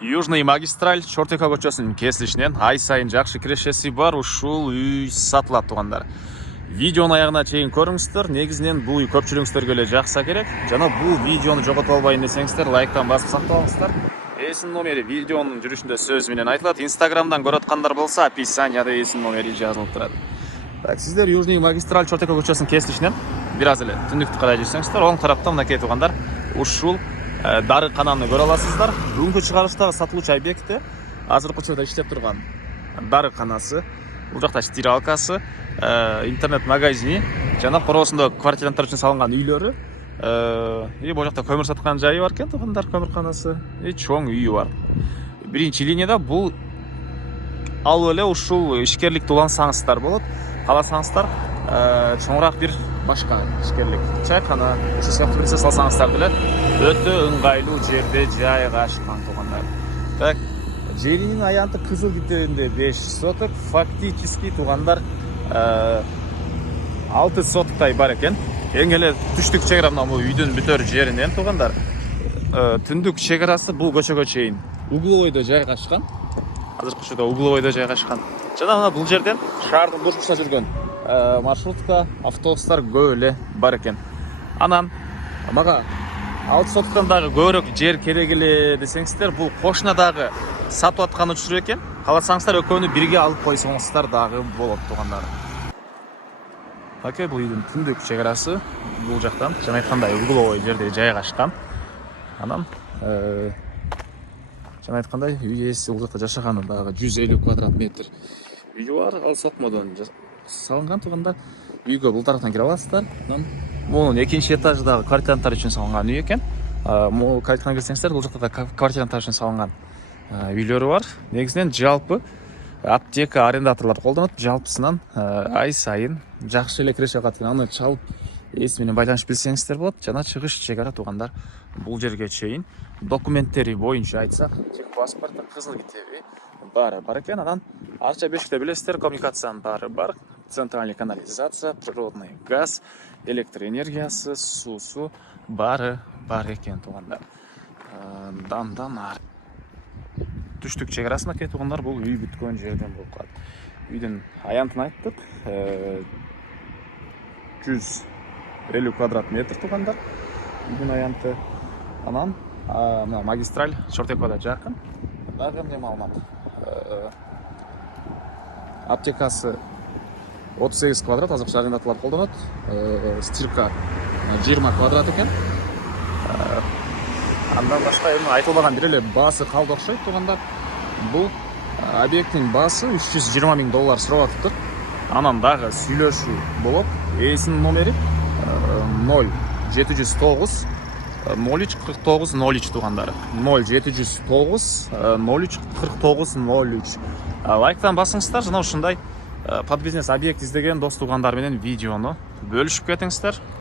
Южный магистраль Чортека көчөсүнүн кесилишинен ай сайын жакшы кирешеси бар ушул үй сатылат туугандар. Видеонун аягына чейин көрүңүздөр. Негизинен бул үй көпчүлүгүңүздөргө эле жакса керек. Жана бул видеону жогото албайын десеңиздер, лайктан басып сактабаңыздар. Эсин номери видеонун жүрүшүндө сөз менен айтылат. Инстаграмдан көрүп аткандар болсо, описанияда эсин номери жазылып турат. Так, сиздер Южный магистраль Чортека көчөсүнүн кесилишинен бир аз эле түндүктү карай жүрсөңүздөр, оң тараптан мынакей туугандар ушул дары кананы көрө аласыздар. Бүгүнкү чыгарылыштагы сатылуучу объекти азыркы учурда иштеп турган дары канасы. Бул жакта стиралкасы, интернет-магазини жана короосунда квартиранттар үчүн салынган үйлөрү. Бул жакта көмүр саткан жайы бар экен туугандар, көмүрканасы. Чоң үйү бар. Биринчи линияда бул алып эле ушул ишкерликти улансаңыздар болот. Кааласаңыздар чоңураак бир башка ишкерлик чайкана ушул сыяктуу нерсе салсаңыздар деле өтө ыңгайлуу жерде жайгашкан туугандар. Так, жеринин аянты кызыл китебинде 5 соток, фактически туугандар 6 сотктай бар экен. Эң эле түштүк чек ара бул үйдүн бүтөр жеринен туугандар. Түндүк чек арасы бул көчөгө чейин угловойдо жайгашкан. Азыркы учурда угловойдо жайгашкан. Жана мына бул жерден шаардын бурчусунда жүргөн маршрутка, автобустар көп эле бар экен. Анан мага 6 соткан дагы көбүрөөк жер керек эле десеңиздер, бул кошунадагы сатып аткан учуру экен. Кааласаңыздар экөөнү бирге алып койсоңуздар дагы болот туугандар. Бул үйдүн түндүк чек арасы бул жактан жана айткандай угловой жерде жайгашкан. Анан жана айткандай үй ээси бул жакта жашаганы дагы 150 квадрат метр үйү бар. Ал сатмадан салынган туугандар. Үйгө бул тараптан кире аласыздар. Анан мунун экинчи этаждагы квартиранттар үчүн салынган үй экен. Могул кайткан келсеңиздер, бул жакта да квартиранттар үчүн салынган үйлөрү бар. Негизинен жалпы аптека арендаторлор колдонот. Жалпысынан ай сайын жакшы эле киреше алат экен. Аны чалып ээси менен байланышып билсеңиздер болот. Жана чыгыш чек ара туугандар бул жерге чейин документтери боюнча айтсак, техпаспортту, кызыл китеби баары бар экен. Анан арча бешикте билесиздер, коммуникациянын баары бар. Центральный канализация, природный газ, электроэнергиясы, суусу баары бар экен туугандар. Дандан түштүк чек арасына кете туугандар, бул үй бүткөн жерден болуп калат. Үйдүн аянтын айттык. 150 квадрат метр туугандар. Үйдүн аянты. Анан мына магистраль Чортекада жакын. Дагы эмне маалымат? Аптекасы 38 квадрат, азыркы арендаторлор колдонот. Стирка 20 квадрат экен. Андан башка эми айтып алган бир эле баасы калды окшойт туугандар. Бул объекттин баасы $320 000 сурап атыптыр. Анан дагы сүйлөшүү болот. Эсинин номери 0709 03 49 03 туугандар. 0709 03 49 03. Лайктан басыңыздар, жана ушундай под бизнес объект издеген дос туугандар менен видеону бөлүшүп кетиңиздер.